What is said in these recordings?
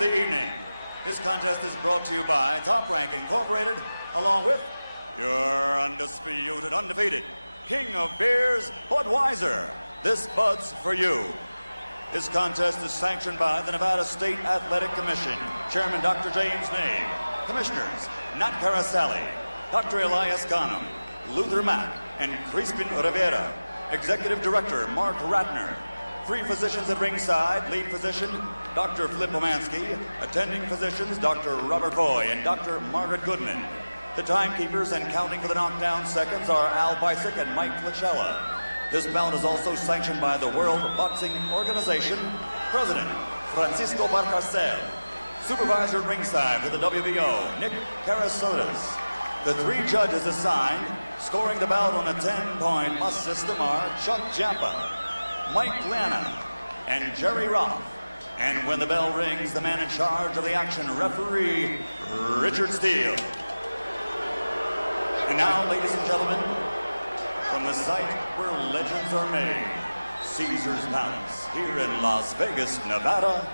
the evening. This contest is brought to you by Top Flight Incorporated, along with Beers or Pfizer. This part's for you. This contest is sanctioned by the Nevada State Athletic Commission. Dr. James D. Commissioners, Monica Sally, Dr. Elias Tony, Luther Mapp, and Crispin Rivera. Executive Director Mark Ratner. Three physicians at ringside, lead physician Dr. Fletcher, attending physicians Dr. Robert Hoya and Dr. Margaret Goodman. The timekeepers and coming to the knockdown centers are Alan Bassett and Mike Pachetti. This bout is also sanctioned by the World Boxing Organization. Francisco Marcel, supervisor ringside for the WBO, Harry Summers. The three judges assigned, scoring the bout with a 10-point assistant Chuck Chapman, Mike Hernandez, and Jerry Rock. And on the bell rings, the man in charge of the action referee, Richard Steele. Caesar's Nights here in Las Vegas, Nevada.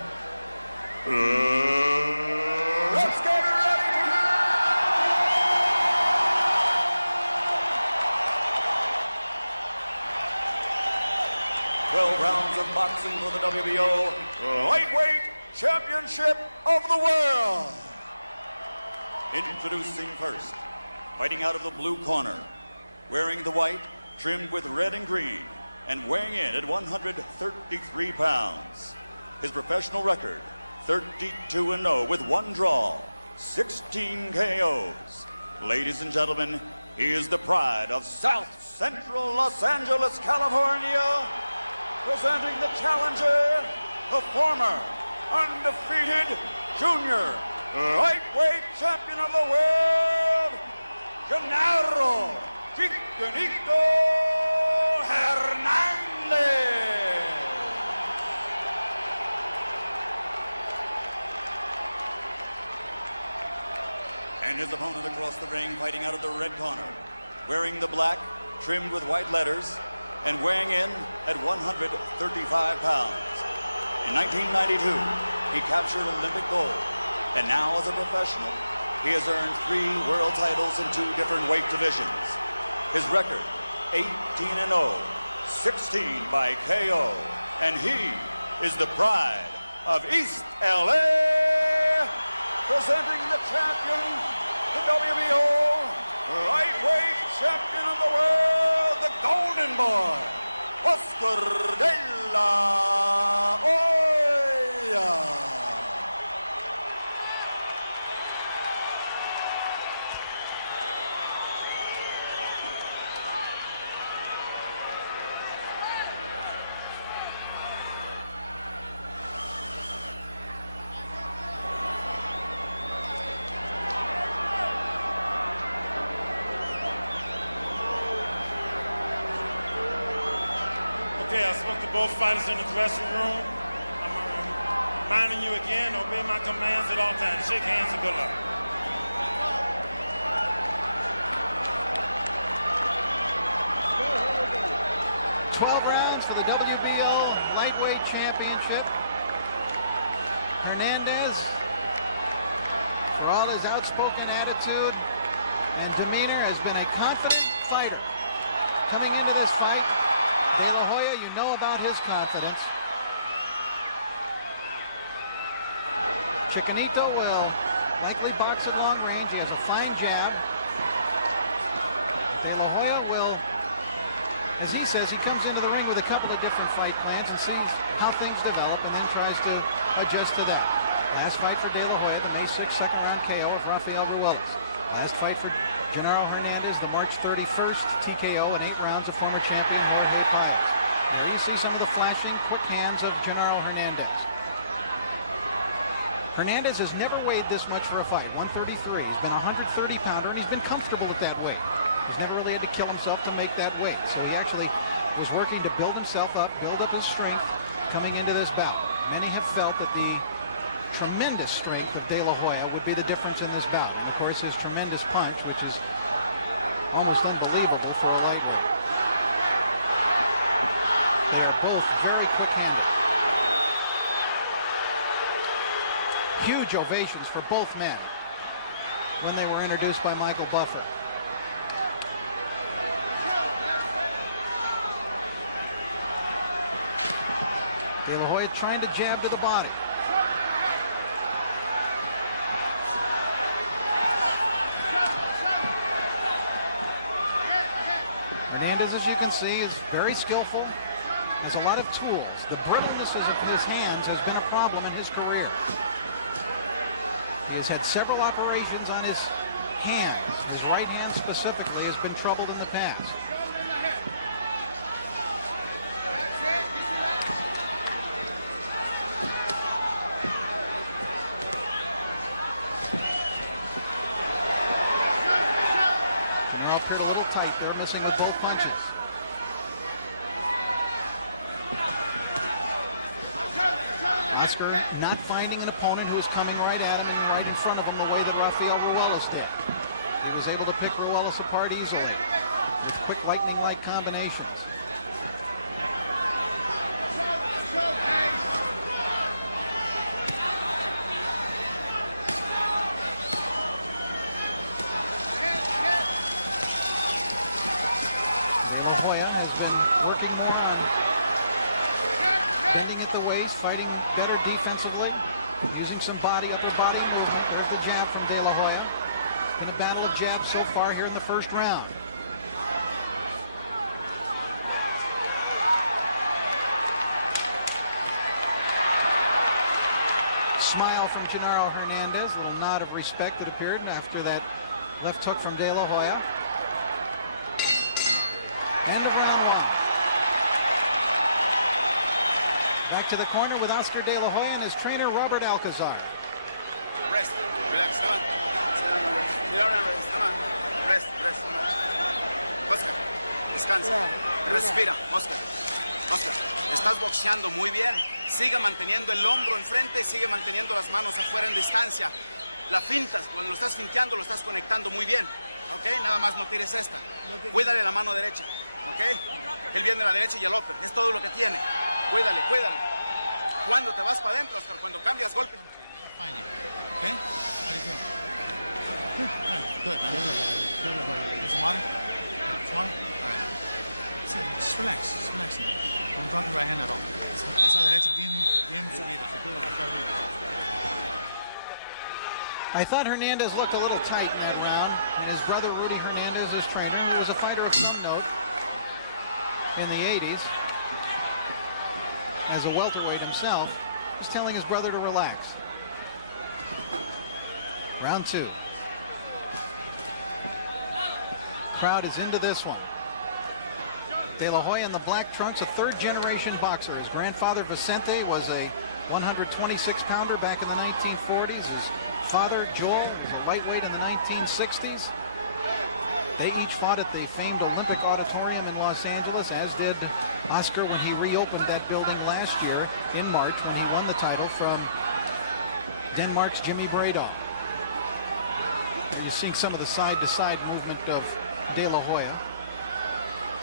1992, he absolutely did one. And now as a professional, he is a referee in two different weight divisions. His record, 18-0, 16 by KO. And he is the pride of East LA. Presenting the champion, the WBO, lightweights, and the Golden Ball. $12 rounds for the WBO Lightweight Championship. Hernandez, for all his outspoken attitude and demeanor, has been a confident fighter. Coming into this fight, De La Hoya, you know about his confidence. Chicanito will likely box at long range. He has a fine jab. De La Hoya will, as he says, he comes into the ring with a couple of different fight plans and sees how things develop and then tries to adjust to that. Last fight for De La Hoya, the May 6th second round KO of Rafael Ruelas. Last fight for Genaro Hernandez, the March 31st TKO in 8 rounds of former champion Jorge Paez. There you see some of the flashing, quick hands of Genaro Hernandez. Hernandez has never weighed this much for a fight, 133. He's been a 130-pounder, and he's been comfortable at that weight. He's never really had to kill himself to make that weight. So he actually was working to build himself up, build up his strength coming into this bout. Many have felt that the tremendous strength of De La Hoya would be the difference in this bout. And, of course, his tremendous punch, which is almost unbelievable for a lightweight. They are both very quick-handed. Huge ovations for both men when they were introduced by Michael Buffer. De La Hoya trying to jab to the body. Hernandez, as you can see, is very skillful, has a lot of tools. The brittleness of his hands has been a problem in his career. He has had several operations on his hands. His right hand specifically has been troubled in the past. Genaro appeared a little tight there, missing with both punches. Oscar not finding an opponent who is coming right at him and right in front of him the way that Rafael Ruelas did. He was able to pick Ruelas apart easily with quick lightning-like combinations. De La Hoya has been working more on bending at the waist, fighting better defensively, using some upper body movement. There's the jab from De La Hoya. It's been a battle of jabs so far here in the first round. Smile from Genaro Hernandez, a little nod of respect that appeared after that left hook from De La Hoya. End of round one. Back to the corner with Oscar De La Hoya and his trainer, Robert Alcazar. I thought Hernandez looked a little tight in that round, and his brother Rudy Hernandez, his trainer, who was a fighter of some note in the 80s, as a welterweight himself, was telling his brother to relax. Round two. Crowd is into this one. De La Hoya in the black trunks, a third-generation boxer. His grandfather Vicente was a 126-pounder back in the 1940s. His father, Joel, was a lightweight in the 1960s. They each fought at the famed Olympic Auditorium in Los Angeles, as did Oscar when he reopened that building last year in March when he won the title from Denmark's Jimmy Bredal. You're seeing some of the side-to-side movement of De La Hoya,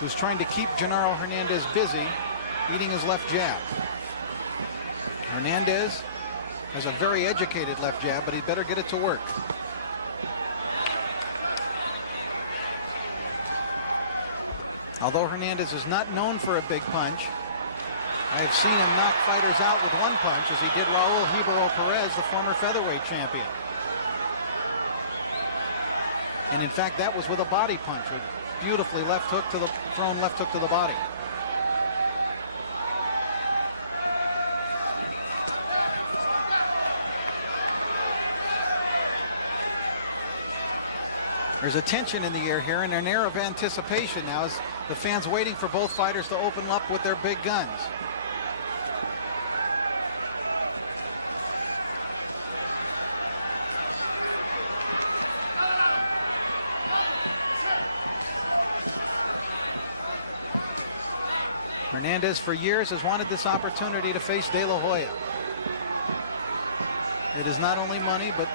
who's trying to keep Genaro Hernandez busy, eating his left jab. Hernandez has a very educated left jab, but he'd better get it to work. Although Hernandez is not known for a big punch, I have seen him knock fighters out with one punch, as he did Raul Hibero Perez, the former featherweight champion. And in fact, that was with a body punch, a beautifully thrown left hook to the body. There's a tension in the air here and an air of anticipation now as the fans waiting for both fighters to open up with their big guns. Hernandez for years has wanted this opportunity to face De La Hoya. It is not only money, but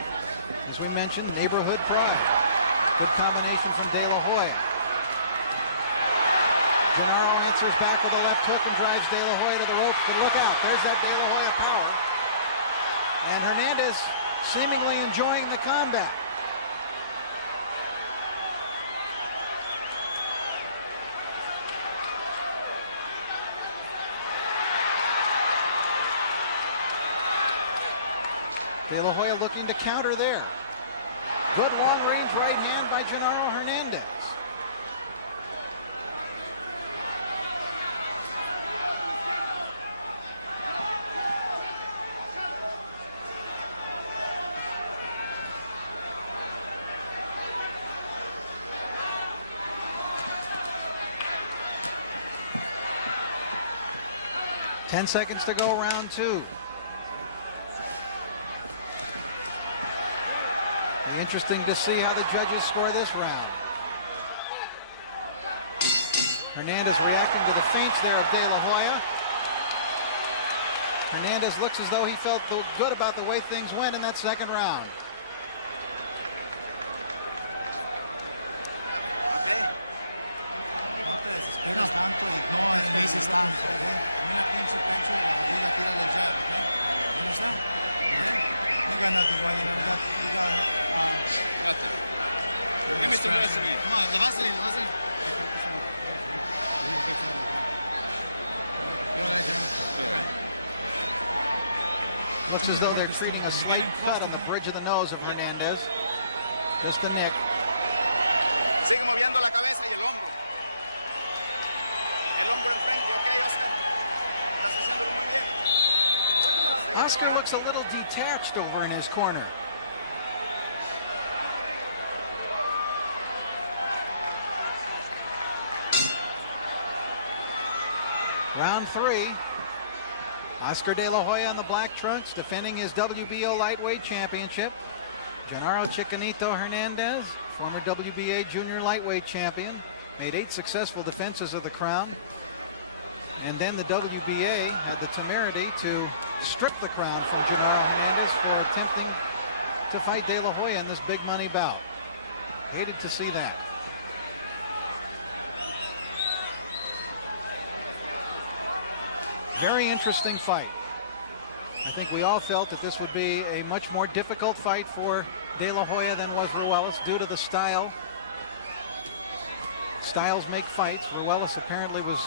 as we mentioned, neighborhood pride. Good combination from De La Hoya. Genaro answers back with a left hook and drives De La Hoya to the ropes, but look out, there's that De La Hoya power. And Hernandez seemingly enjoying the combat. De La Hoya looking to counter there. Good long-range right hand by Genaro Hernandez. Ten seconds to go, round two. Be interesting to see how the judges score this round. Hernandez reacting to the feints there of De La Hoya. Hernandez looks as though he felt good about the way things went in that second round. Looks as though they're treating a slight cut on the bridge of the nose of Hernandez. Just a nick. Oscar looks a little detached over in his corner. Round three. Oscar De La Hoya in the black trunks, defending his WBO lightweight championship. Genaro Chicanito Hernandez, former WBA junior lightweight champion, made 8 successful defenses of the crown. And then the WBA had the temerity to strip the crown from Genaro Hernandez for attempting to fight De La Hoya in this big money bout. Hated to see that. Very interesting fight. I think we all felt that this would be a much more difficult fight for De La Hoya than was Ruelas due to the style. Styles make fights. Ruelas apparently was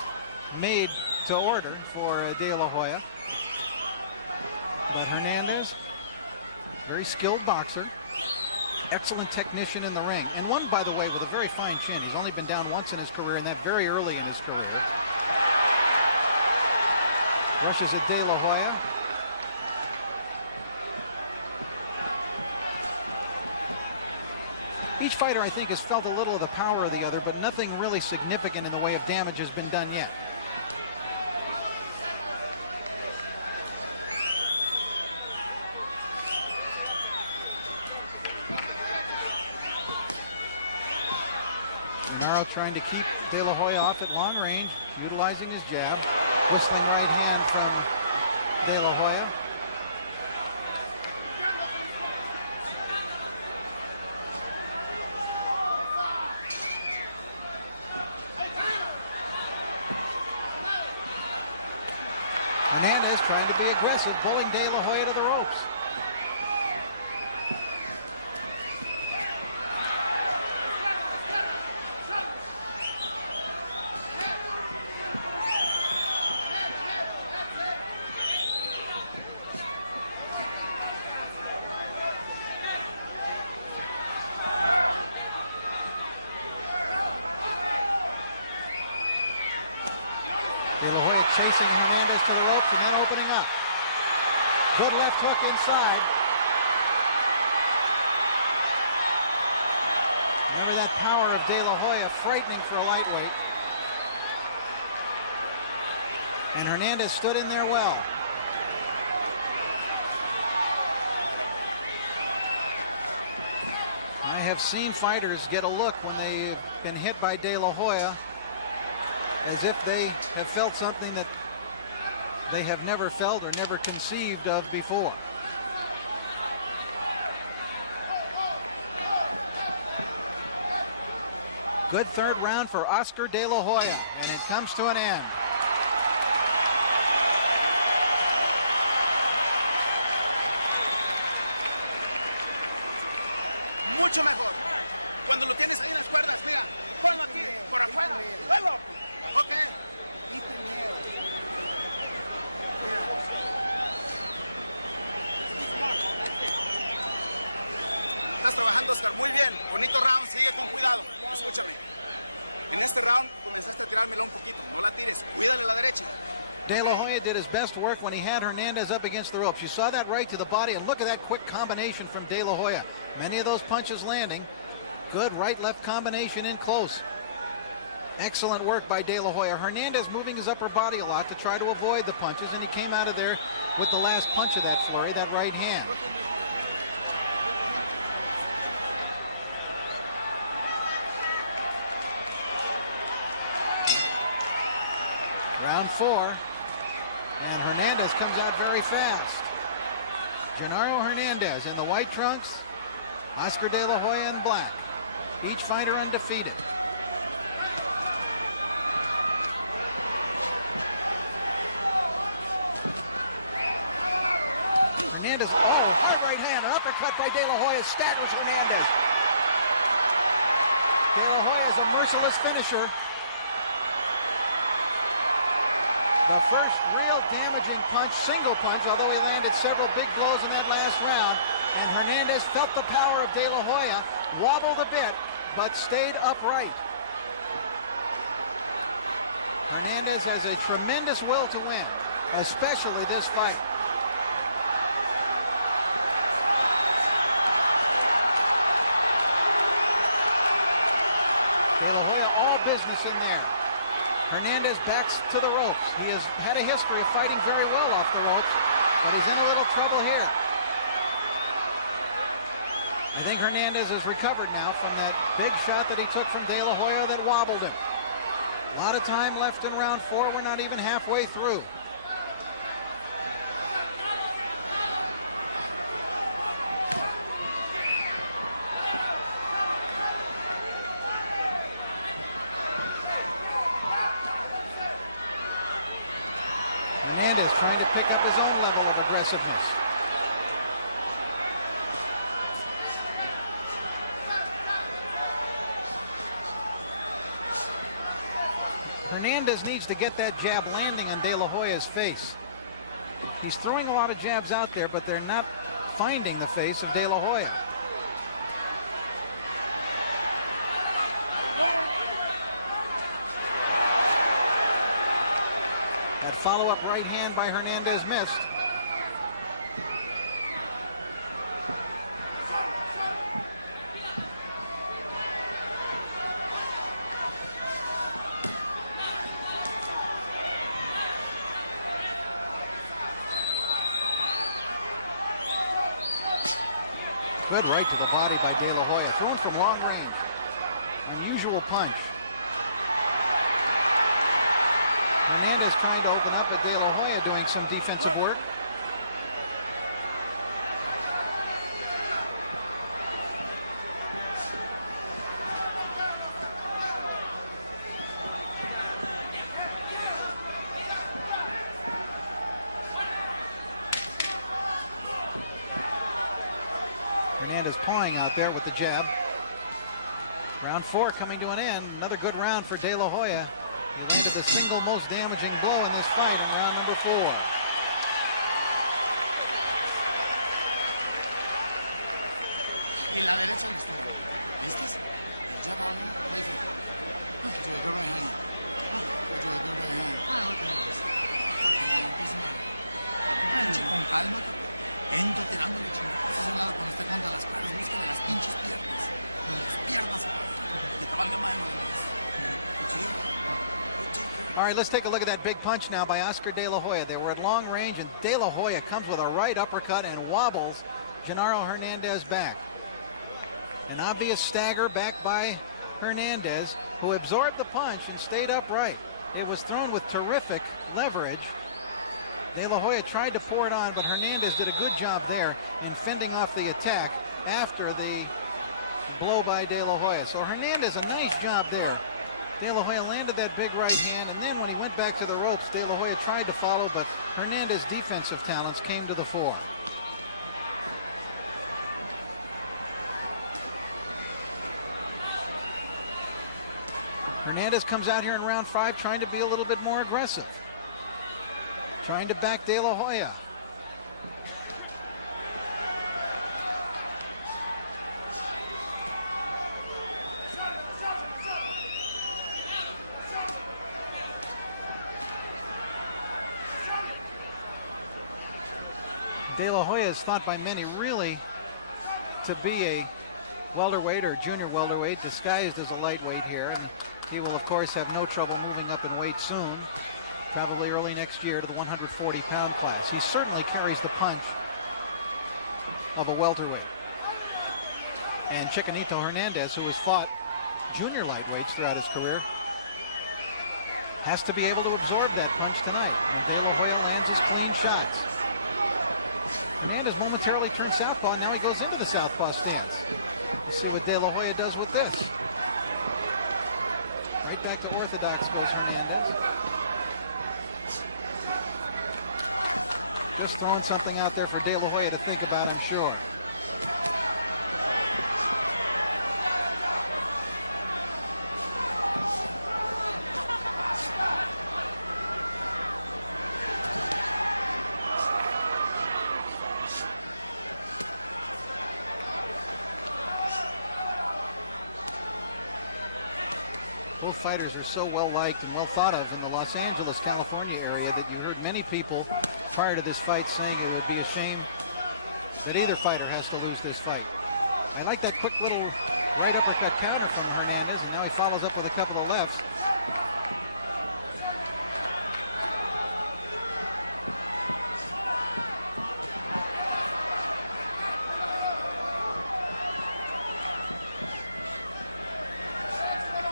made to order for De La Hoya. But Hernandez, very skilled boxer, excellent technician in the ring. And one, by the way, with a very fine chin. He's only been down once in his career, and that very early in his career. Rushes at De La Hoya. Each fighter, I think, has felt a little of the power of the other, but nothing really significant in the way of damage has been done yet. Genaro trying to keep De La Hoya off at long range, utilizing his jab. Whistling right hand from De La Hoya. Hernandez trying to be aggressive, pulling De La Hoya to the ropes. De La Hoya chasing Hernandez to the ropes and then opening up. Good left hook inside. Remember that power of De La Hoya, frightening for a lightweight. And Hernandez stood in there well. I have seen fighters get a look when they've been hit by De La Hoya, as if they have felt something that they have never felt or never conceived of before. Good third round for Oscar De La Hoya, and it comes to an end. De La Hoya did his best work when he had Hernandez up against the ropes. You saw that right to the body, and look at that quick combination from De La Hoya. Many of those punches landing. Good right-left combination in close. Excellent work by De La Hoya. Hernandez moving his upper body a lot to try to avoid the punches, and he came out of there with the last punch of that flurry, that right hand. Round 4, and Hernandez comes out very fast. Genaro Hernandez in the white trunks, Oscar De La Hoya in black. Each fighter undefeated. Hernandez, oh, hard right hand, an uppercut by De La Hoya staggers Hernandez. De La Hoya is a merciless finisher. The first real damaging punch, single punch, although he landed several big blows in that last round. And Hernandez felt the power of De La Hoya, wobbled a bit, but stayed upright. Hernandez has a tremendous will to win, especially this fight. De La Hoya, all business in there. Hernandez backs to the ropes. He has had a history of fighting very well off the ropes, but he's in a little trouble here. I think Hernandez has recovered now from that big shot that he took from De La Hoya that wobbled him. A lot of time left in round 4. We're not even halfway through. Hernandez trying to pick up his own level of aggressiveness. Hernandez needs to get that jab landing on De La Hoya's face. He's throwing a lot of jabs out there, but they're not finding the face of De La Hoya. That follow-up right hand by Hernandez missed. Good right to the body by De La Hoya. Thrown from long range. Unusual punch. Hernandez trying to open up, but De La Hoya doing some defensive work. Hernandez pawing out there with the jab. Round 4 coming to an end. Another good round for De La Hoya. He landed the single most damaging blow in this fight in round number 4. All right, let's take a look at that big punch now by Oscar De La Hoya. They were at long range, and De La Hoya comes with a right uppercut and wobbles Genaro Hernandez back. An obvious stagger back by Hernandez, who absorbed the punch and stayed upright. It was thrown with terrific leverage. De La Hoya tried to pour it on, but Hernandez did a good job there in fending off the attack after the blow by De La Hoya. So Hernandez, a nice job there. De La Hoya landed that big right hand, and then when he went back to the ropes, De La Hoya tried to follow, but Hernandez's defensive talents came to the fore. Hernandez comes out here in round 5 trying to be a little bit more aggressive. Trying to back De La Hoya. De La Hoya is thought by many really to be a welterweight or junior welterweight disguised as a lightweight here, and he will of course have no trouble moving up in weight soon, probably early next year to the 140-pound class. He certainly carries the punch of a welterweight. And Chiquinito Hernandez, who has fought junior lightweights throughout his career, has to be able to absorb that punch tonight. And De La Hoya lands his clean shots. Hernandez momentarily turns southpaw, and now he goes into the southpaw stance. Let's see what De La Hoya does with this. Right back to orthodox goes Hernandez. Just throwing something out there for De La Hoya to think about, I'm sure. Both fighters are so well liked and well thought of in the Los Angeles, California area that you heard many people prior to this fight saying it would be a shame that either fighter has to lose this fight. I like that quick little right uppercut counter from Hernandez, and now he follows up with a couple of lefts.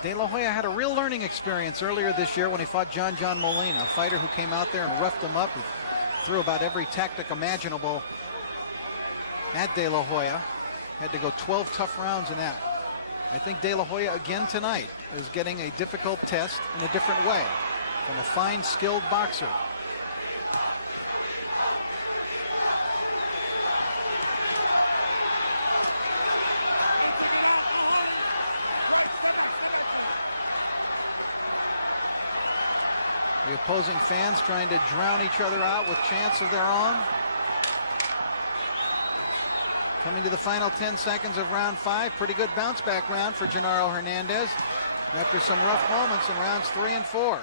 De La Hoya had a real learning experience earlier this year when he fought John Molina, a fighter who came out there and roughed him up. He threw about every tactic imaginable at De La Hoya. Had to go 12 tough rounds in that. I think De La Hoya again tonight is getting a difficult test in a different way from a fine, skilled boxer. The opposing fans trying to drown each other out with chants of their own. Coming to the final 10 seconds of round 5. Pretty good bounce back round for Genaro Hernandez after some rough moments in rounds 3 and 4.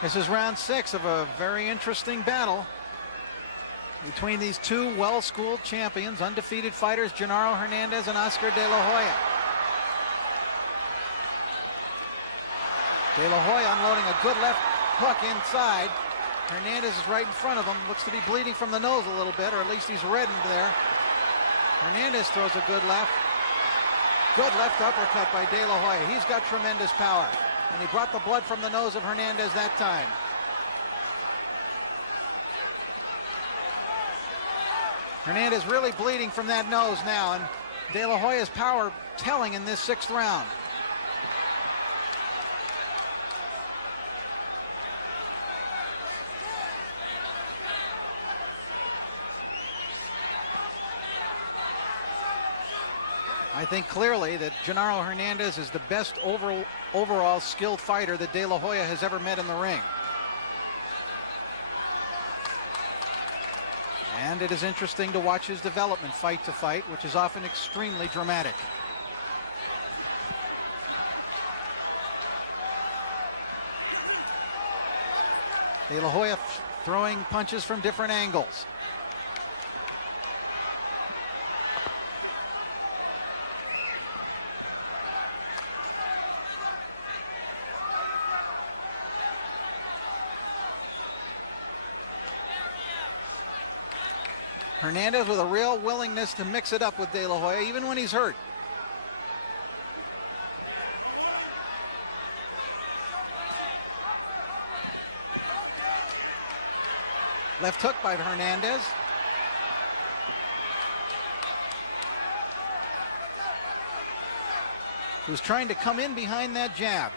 This is round 6 of a very interesting battle between these two well-schooled champions, undefeated fighters, Genaro Hernandez and Oscar De La Hoya. De La Hoya unloading a good left hook inside. Hernandez is right in front of him. Looks to be bleeding from the nose a little bit, or at least he's reddened there. Hernandez throws a good left. Good left uppercut by De La Hoya. He's got tremendous power. And he brought the blood from the nose of Hernandez that time. Hernandez really bleeding from that nose now, and De La Hoya's power telling in this 6th round. I think clearly that Genaro Hernandez is the best overall skilled fighter that De La Hoya has ever met in the ring. And it is interesting to watch his development fight to fight, which is often extremely dramatic. De La Hoya throwing punches from different angles. Hernandez with a real willingness to mix it up with De La Hoya, even when he's hurt. Left hook by Hernandez. Who's trying to come in behind that jab.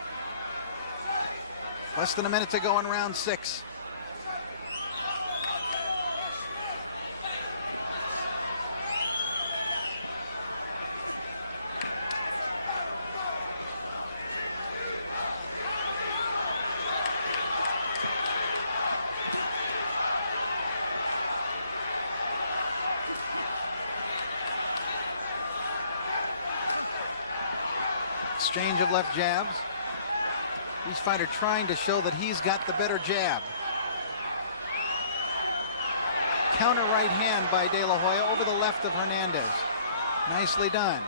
Less than a minute to go in round 6. Exchange of left jabs. Each fighter trying to show that he's got the better jab. Counter right hand by De La Hoya over the left of Hernandez. Nicely done.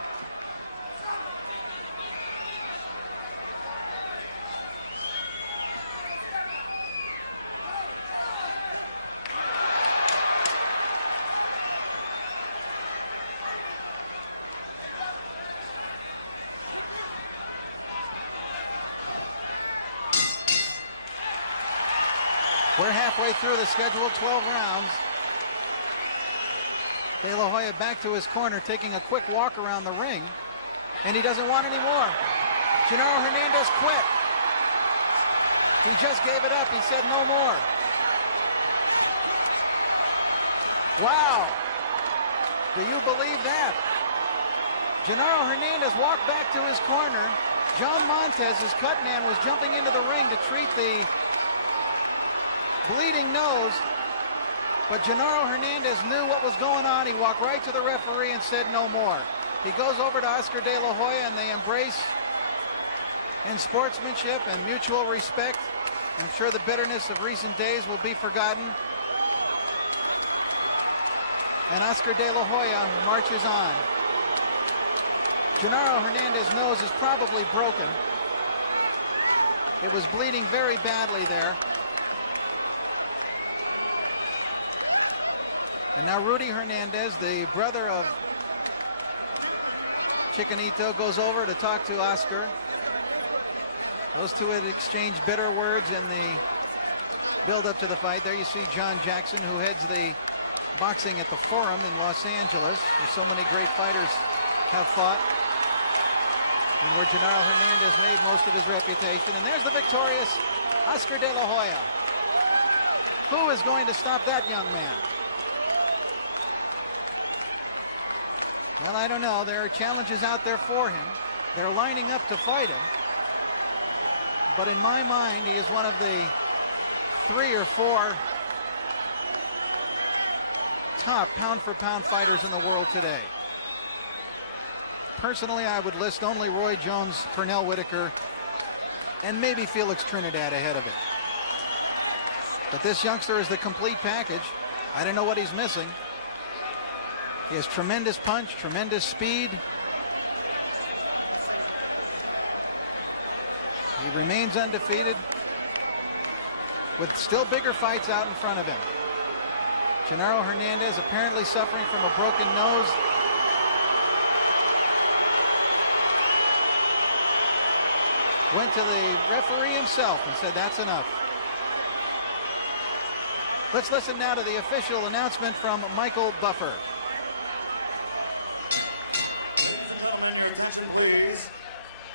We're halfway through the scheduled 12 rounds. De La Hoya back to his corner, taking a quick walk around the ring, and he doesn't want any more. Genaro Hernandez quit. He just gave it up. He said no more. Wow. Do you believe that? Genaro Hernandez walked back to his corner. John Montez, his cut man, was jumping into the ring to treat the bleeding nose, but Genaro Hernandez knew what was going on. He walked right to the referee and said no more. He goes over to Oscar De La Hoya, and they embrace in sportsmanship and mutual respect. I'm sure the bitterness of recent days will be forgotten. And Oscar De La Hoya marches on. Genaro Hernandez's nose is probably broken. It was bleeding very badly there. And now Rudy Hernandez, the brother of Chicanito, goes over to talk to Oscar. Those two had exchanged bitter words in the build-up to the fight. There you see John Jackson, who heads the boxing at the Forum in Los Angeles, where so many great fighters have fought, and where Genaro Hernandez made most of his reputation. And there's the victorious Oscar De La Hoya. Who is going to stop that young man? Well, I don't know. There are challenges out there for him. They're lining up to fight him. But in my mind, he is one of the 3 or 4 top pound-for-pound fighters in the world today. Personally, I would list only Roy Jones, Pernell Whitaker, and maybe Felix Trinidad ahead of it. But this youngster is the complete package. I don't know what he's missing. He has tremendous punch, tremendous speed. He remains undefeated with still bigger fights out in front of him. Genaro Hernandez apparently suffering from a broken nose. Went to the referee himself and said, that's enough. Let's listen now to the official announcement from Michael Buffer. Please.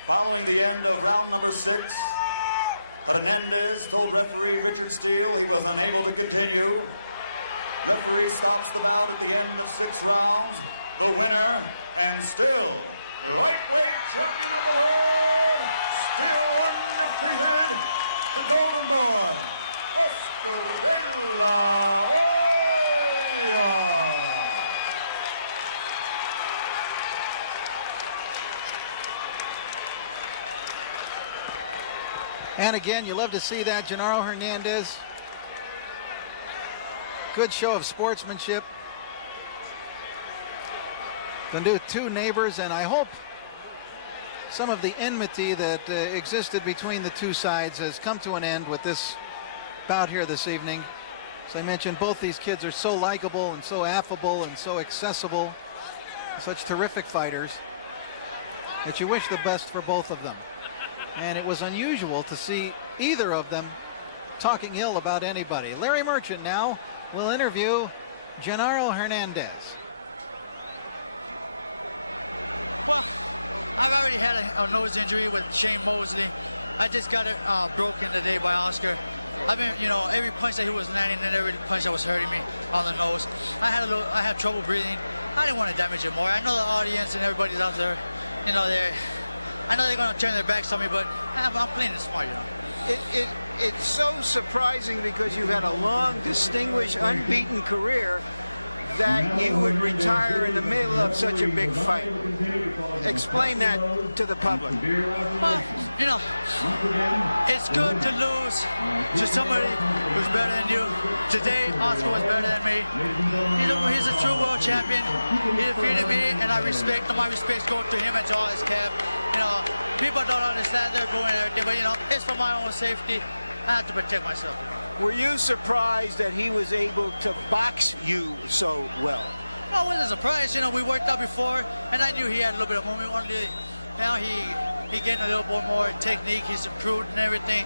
Following the end of round number 6, Hernandez told referee Richard Steele he was unable to continue. Referee stops the round at the end of the 6th round. The winner, and still, the lightweight champion, still undefeated, the Golden Boy, Oscar De La Hoya. And again, you love to see that. Genaro Hernandez. Good show of sportsmanship. The two neighbors, and I hope some of the enmity that existed between the two sides has come to an end with this bout here this evening. As I mentioned, both these kids are so likable and so affable and so accessible, such terrific fighters, that you wish the best for both of them. And it was unusual to see either of them talking ill about anybody. Larry Merchant now will interview Genaro Hernandez. I already had a nose injury with Shane Mosley. I just got it broken today by Oscar. I mean, you know, every punch that he was landing and every punch that was hurting me on the nose. I had trouble breathing. I didn't want to damage it more. I know the audience and everybody's out there, you know, I know they're going to turn their backs on me, but I'm playing it smart. It's so surprising because you had a long, distinguished, unbeaten career that you would retire in the middle of such a big fight. Explain that to the public. You know, it's good to lose to somebody who's better than you. Today, Oscar was better than me. You know, he's a true world champion. He defeated me, and my respect's going to him and to all his camp. You know, people don't understand they're going everything, but you know, it's for my own safety. I have to protect myself. Were you surprised that he was able to box you so well? Oh, as a coach, you know, we worked out before, and I knew he had a little bit of moment. Now he getting a little more technique. He's improved and everything.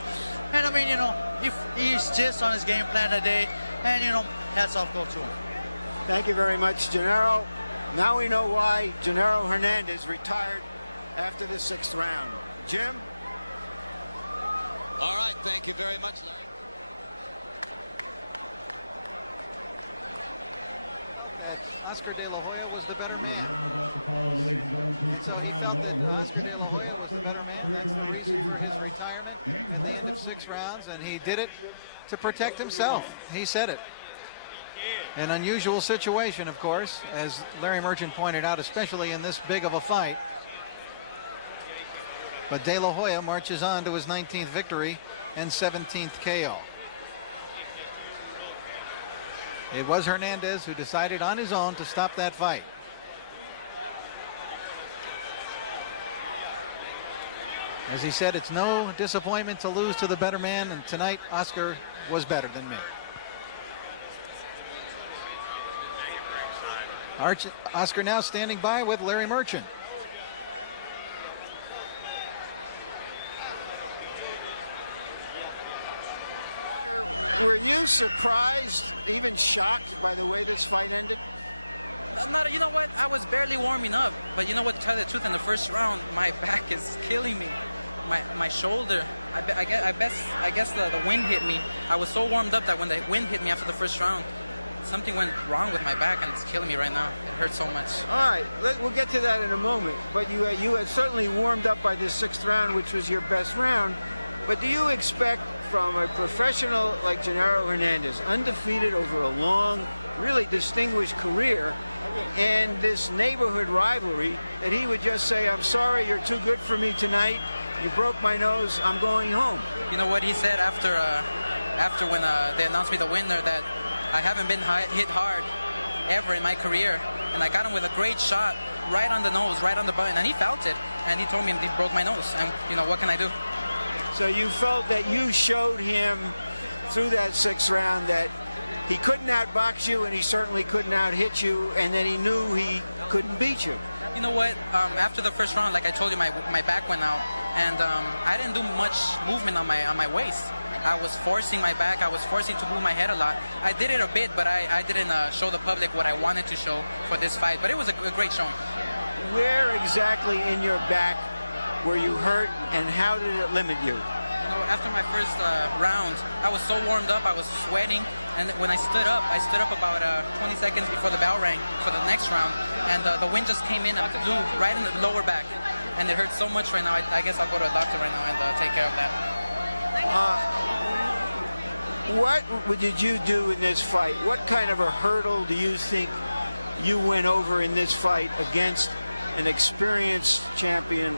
And I mean, you know, he's just on his game plan today, and you know, hats off go to him. Thank you very much, Genaro. Now we know why Genaro Hernandez retired after the 6th round. Jim? All right, thank you very much. Felt that Oscar De La Hoya was the better man. And so he felt that Oscar De La Hoya was the better man. That's the reason for his retirement at the end of 6 rounds, and he did it to protect himself. He said it. An unusual situation, of course, as Larry Merchant pointed out, especially in this big of a fight. But De La Hoya marches on to his 19th victory and 17th KO. It was Hernandez who decided on his own to stop that fight. As he said, it's no disappointment to lose to the better man, and tonight Oscar was better than me. Oscar now standing by with Larry Merchant. Were you surprised, even shocked by the way this fight ended? You know what? I was barely warming up. But you know what? Trying to in the first round, my back is killing me. My shoulder. I guess the wind hit me. I was so warmed up that when the wind hit me after the first round, something went wrong with my back and it's killing me right now. It hurts so much. All right, we'll get to that in a moment. But you had certainly warmed up by the 6th round, which was your best round. But do you expect from a professional like Genaro Hernandez, undefeated over a long, really distinguished career, and this neighborhood rivalry, that he would just say, I'm sorry, you're too good for me tonight, you broke my nose, I'm going home? You know what he said after when they announced me the winner, that I haven't been hit hard ever in my career, and I got him with a great shot right on the nose, right on the button, and he felt it, and he told me he broke my nose, and you know, what can I do? So you felt that you showed him through that 6th round that he couldn't outbox you, and he certainly couldn't out-hit you, and that he knew he couldn't beat you. You know what? After the first round, like I told you, my back went out, and I didn't do much movement on my waist. I was forcing my back. I was forcing to move my head a lot. I did it a bit, but I didn't show the public what I wanted to show for this fight. But it was a great show. Where exactly in your back were you hurt, and how did it limit you? You know, after my first round, I was so warmed up. I was sweating. And when I stood up about 20 seconds before the bell rang for the next round, and the wind just came in and blew right in the lower back, and it hurt so much right now. I guess I'll go to a doctor right now and take care of that. What did you do in this fight? What kind of a hurdle do you think you went over in this fight against an experienced champion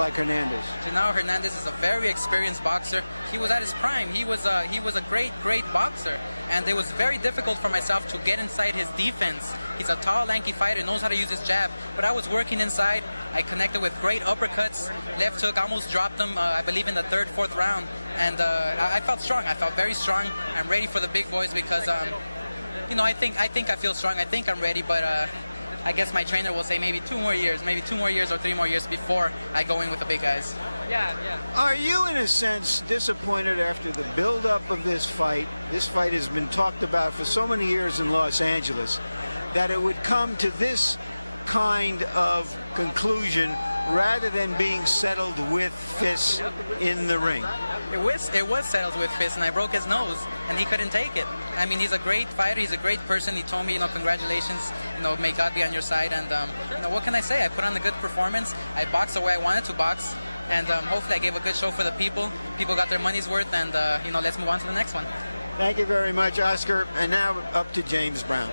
like Hernandez? Genaro Hernandez is a very experienced boxer. He was at his prime. He was a great boxer. And it was very difficult for myself to get inside his defense. He's a tall, lanky fighter, knows how to use his jab. But I was working inside. I connected with great uppercuts. Left hook, almost dropped him, I believe, in the 3rd, 4th round. And I felt strong. I felt very strong. I'm ready for the big boys because, you know, I think I feel strong. I think I'm ready, but I guess my trainer will say maybe 2 more years or 3 more years before I go in with the big guys. Yeah. Are you, in a sense, disappointed after the build-up of this fight? This fight has been talked about for so many years in Los Angeles, that it would come to this kind of conclusion rather than being settled with fists in the ring. It was settled with fists, and I broke his nose, and he couldn't take it. I mean, he's a great fighter. He's a great person. He told me, you know, congratulations. You know, may God be on your side. And you know, what can I say? I put on a good performance. I boxed the way I wanted to box, and hopefully I gave a good show for the people. People got their money's worth, and you know, let's move on to the next one. Thank you very much, Oscar. And now up to James Brown.